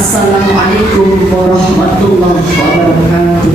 Assalamualaikum warahmatullahi wabarakatuh.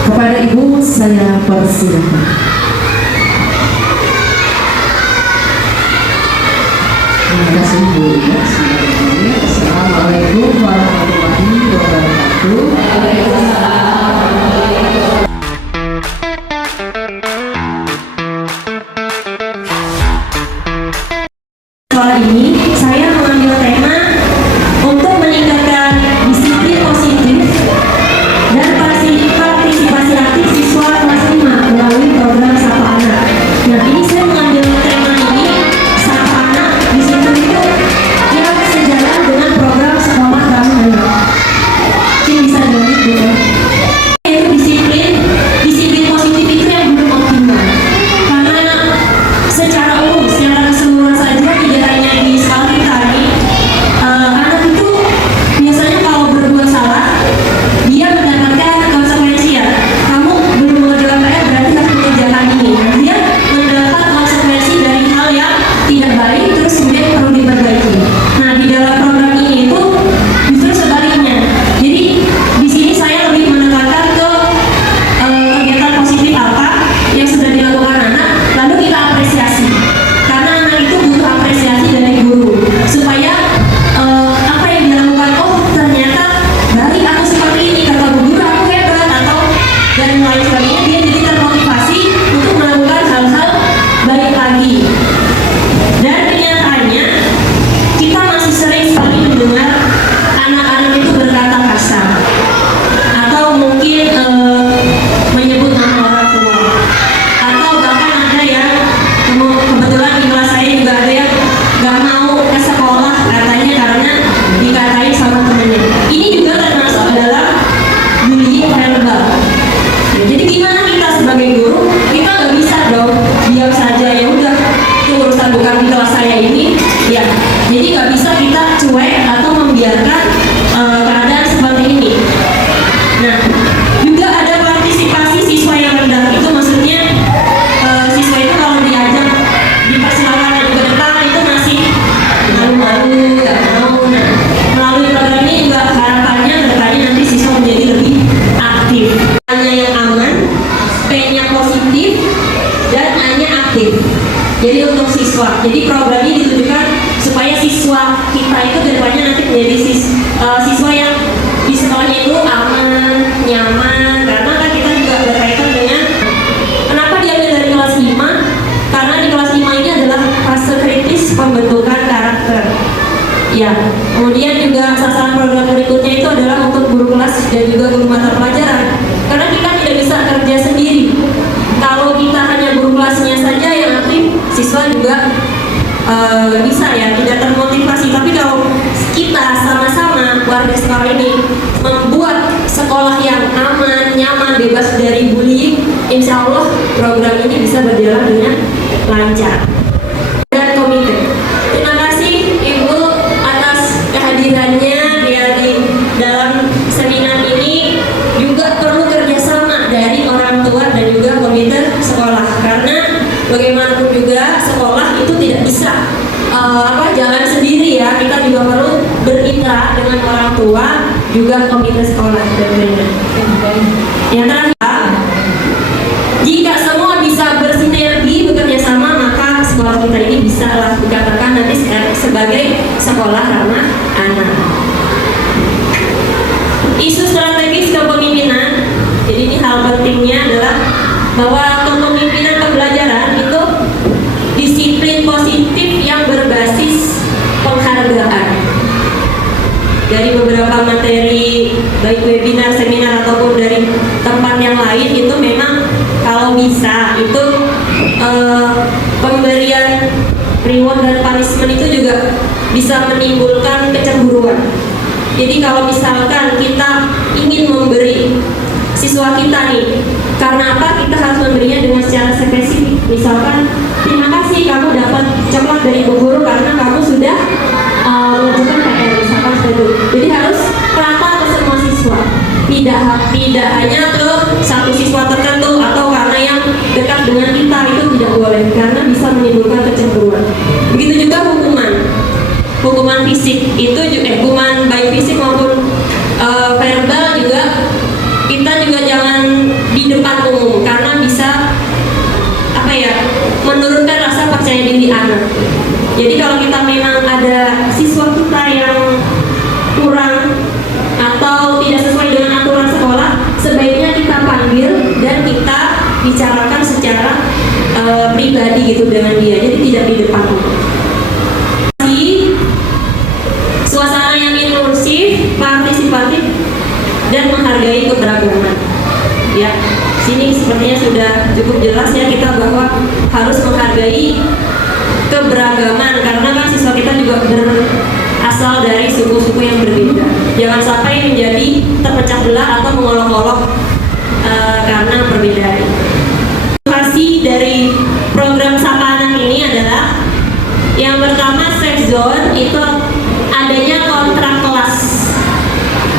Kepada Ibu saya persilakan. Terima kasih Bu. Assalamualaikum warahmatullahi wabarakatuh. Kali ini saya mengambil tema untuk meningkatkan disiplin positif dan partisipasi aktif siswa kelas 5 melalui program Sapa Anak. Nah, ini saya mengambil tema ini Sapa Anak di situ itu yang sejalan dengan program sekolah ramah anak. Ini bisa dilanjut dulu. Yaitu disiplin positif itu yang belum optimal. Karena secara umum, secara keseluruhan saja tidak hanya di sekolah kita ini, anak itu biasanya kalau berbuat salah dia mendapatkan konsekuensi ya. Kamu belum mengerjakan PR berarti harus mengerjakan ini. Dia mendapat konsekuensi dari hal yang tidak baik terus kemudian perlu diperbaiki. Nah, di dalam program ini itu justru sebaliknya. Jadi di sini saya lebih menekankan ke kegiatan positif apa yang sudah dilakukan anak, lalu kita apresiasi. Karena anak itu butuh apresiasi dari guru supaya apa yang dilakukan, oh ternyata dari aku seperti ini, kata bu guru aku hebat, atau dan lain sebagainya, dia jadi termotivasi untuk melakukan hal-hal baik lagi. Dan kenyataannya kita masih sering sekali mendengar anak-anak itu berkata kasar atau mungkin menyebut nama orang tua, atau bahkan ada yang kebetulan di kelas saya juga ada yang gak mau ke sekolah katanya karena dikatain sama temennya. Ini juga termasuk dalam bullying verbal. Ya, jadi gimana kita sebagai guru, kita gak bisa dong diam saja, ya udah itu urusan bukan di kelas saya ini ya. Jadi gak bisa kita cuek atau membiarkan keadaan seperti ini. Nah, juga ada partisipasi siswa yang rendah. Itu maksudnya siswa itu kalau diajak dipersilakan maju ke depan itu masih malu-malu, nggak mau. Nah, melalui program ini juga harapannya kedepannya nanti siswa menjadi lebih aktif. Hanya yang aman, P-nya positif, dan A-nya aktif. Jadi untuk siswa, jadi program ini ditujukan supaya siswa kita itu kedepannya nanti menjadi siswa yang di sekolahnya itu aman, nyaman. Karena kan kita juga berkaitan dengan kenapa diambil dari kelas 5, karena di kelas 5 ini adalah fase kritis pembentukan karakter ya. Kemudian juga sasaran program berikutnya itu adalah untuk guru kelas dan juga guru mata pelajaran, karena kita tidak bisa kerja sendiri. Kalau kita hanya guru kelasnya saja yang aktif, siswa juga bisa ya, tidak termotivasi. Tapi kalau kita sama-sama warga sekolah ini membuat sekolah yang aman, nyaman, bebas dari bullying, insya Allah program ini bisa berjalan dengan lancar dan komite. Terima kasih Ibu atas kehadirannya ya di dalam seminar ini. Juga perlu kerjasama dari orang tua dan juga komite sekolah, karena bagaimanapun juga sekolah itu tidak bisa jalan sendiri ya. Kita juga perlu bermitra dengan orang tua, juga komite sekolah tentunya. Yang terakhir, jika semua bisa bersinergi bekerja sama, maka sekolah kita ini bisa lah dikatakan nanti sebagai sekolah ramah anak. Isu strategis kepemimpinan. Jadi ini hal pentingnya adalah bahwa kepemimpinan pembelajaran itu pemberian reward dan punishment itu juga bisa menimbulkan kecemburuan. Jadi kalau misalkan kita ingin memberi siswa kita nih, karena apa kita harus memberinya dengan secara spesifik. Misalkan, terima kasih kamu dapat coklat dari ibu guru karena kamu sudah mengerjakan PR, misalkan seperti itu. Jadi harus merata ke semua siswa, tidak hanya ke satu siswa tertentu atau karena yang dekat dengan kita, itu tidak boleh karena bisa menimbulkan kecemburuan. Begitu juga hukuman fisik itu juga hukuman baik fisik maupun verbal juga, kita juga jangan di depan umum karena bisa menurunkan rasa percaya diri anak. Jadi kalau kita memang ada siswa kita yang kurang atau tidak sesuai dengan aturan sekolah, sebaiknya kita panggil dan kita bicarakan secara pribadi gitu dengan dia, jadi tidak di depan umum. Suasana yang inklusif, partisipatif, dan menghargai keberagaman. Ya, sini sepertinya sudah cukup jelas ya kita bahwa harus menghargai keberagaman karena kan siswa kita juga berasal dari suku-suku yang berbeda. Jangan sampai menjadi terpecah belah atau mengolok-olok karena perbedaan. Inovasi dari program Sapa Anak ini adalah yang pertama, safe zone, itu adanya kontrak kelas.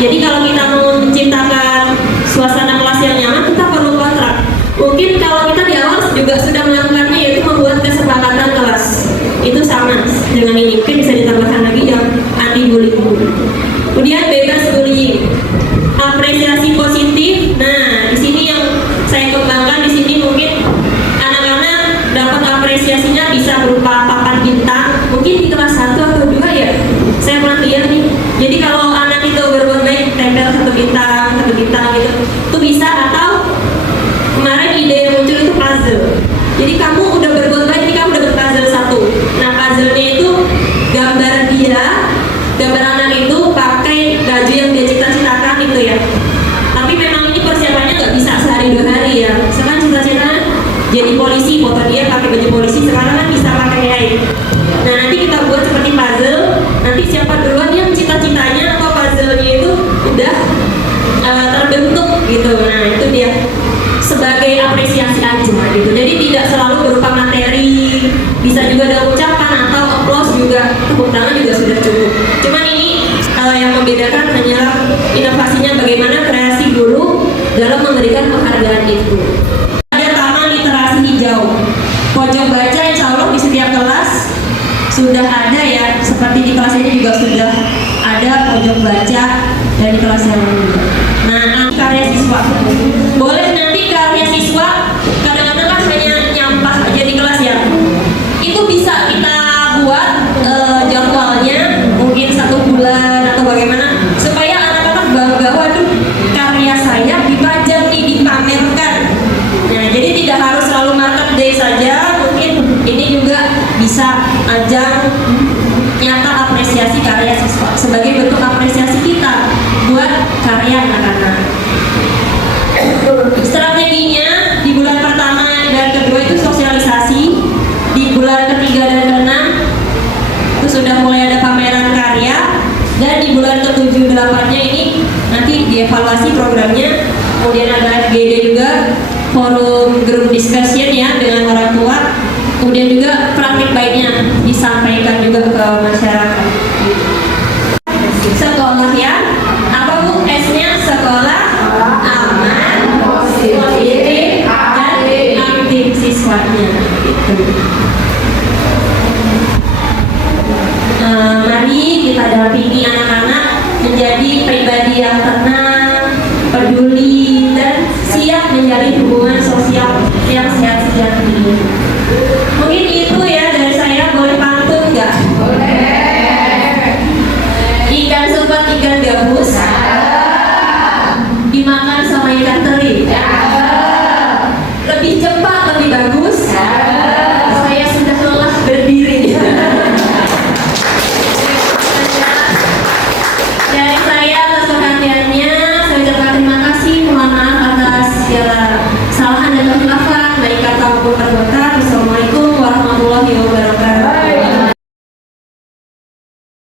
Jadi kalau kita mau menciptakan suasana kelas yang nyaman, kita perlu kontrak. Mungkin kalau kita di awal juga sudah melakukannya, yaitu membuat kesepakatan kelas. Itu sama dengan ini, mungkin bisa ditambahkan lagi yang anti bullying. Kemudian bebas bullying, apresiasi positif. Nah, di sini yang saya kembangkan di sini mungkin anak-anak dapat apresiasinya bisa berupa papan bintang. Mungkin di kelas 1 atau 2 ya. Saya pernah lihat nih. Jadi kalau anak itu berbuat baik, tempel satu bintang gitu, itu bisa. Atau kemarin ide yang muncul itu puzzle. Jadi kamu udah berbuat baik, nih kamu dapat puzzle 1. Nah, puzzle-nya itu gambar anak itu pakai baju yang dia cita-citakan itu ya. Tapi memang ini persiapannya nggak bisa sehari 2 hari ya. Misalkan cita-cita jadi polisi, foto dia pakai baju polisi, sekarang kan bisa pakai AI. Nah, nanti kita buat seperti puzzle. Nanti siapa duluan yang cita-citanya atau puzzle-nya itu udah terbentuk gitu. Nah, itu dia sebagai apresiasi aja gitu. Jadi tidak selalu berupa materi, bisa juga ada ucapan atau applause juga, tepuk tangan juga sudah cukup. Cuman ini yang membedakan hanyalah inovasinya bagaimana kreasi guru dalam memberikan penghargaan itu. Ada taman literasi hijau, pojok baca, insya Allah di setiap kelas sudah ada ya, seperti di kelas ini juga sudah ada pojok baca dan di kelas yang lain juga. Nah, karya siswa boleh nanti karya siswa kadang-kadang kan hanya nyampah aja di kelas ya, itu bisa kita buat jadwalnya mungkin 1 bulan atau bagaimana supaya anak-anak bangga, waduh karya saya dipajang nih, dipamerkan. Nah, jadi tidak harus selalu market day saja, mungkin ini juga bisa ajang nyata apresiasi karya siswa sebagai bentuk apresiasi kita buat karya anak-anak. Strateginya di bulan pertama dan kedua itu sosialisasi, di bulan ketiga dan keenam itu sudah mulai ada pameran karya, dan di bulan ke-7 8-nya ini nanti dievaluasi programnya. Kemudian ada FGD juga, forum group discussion ya dengan orang tua. Kemudian juga praktik baiknya disampaikan juga ke masyarakat. Sekolah ya, apa Bu? S-nya sekolah aman, positif, dan aktif siswanya. Gitu. Mari kita dampingi anak-anak menjadi pribadi yang tenang,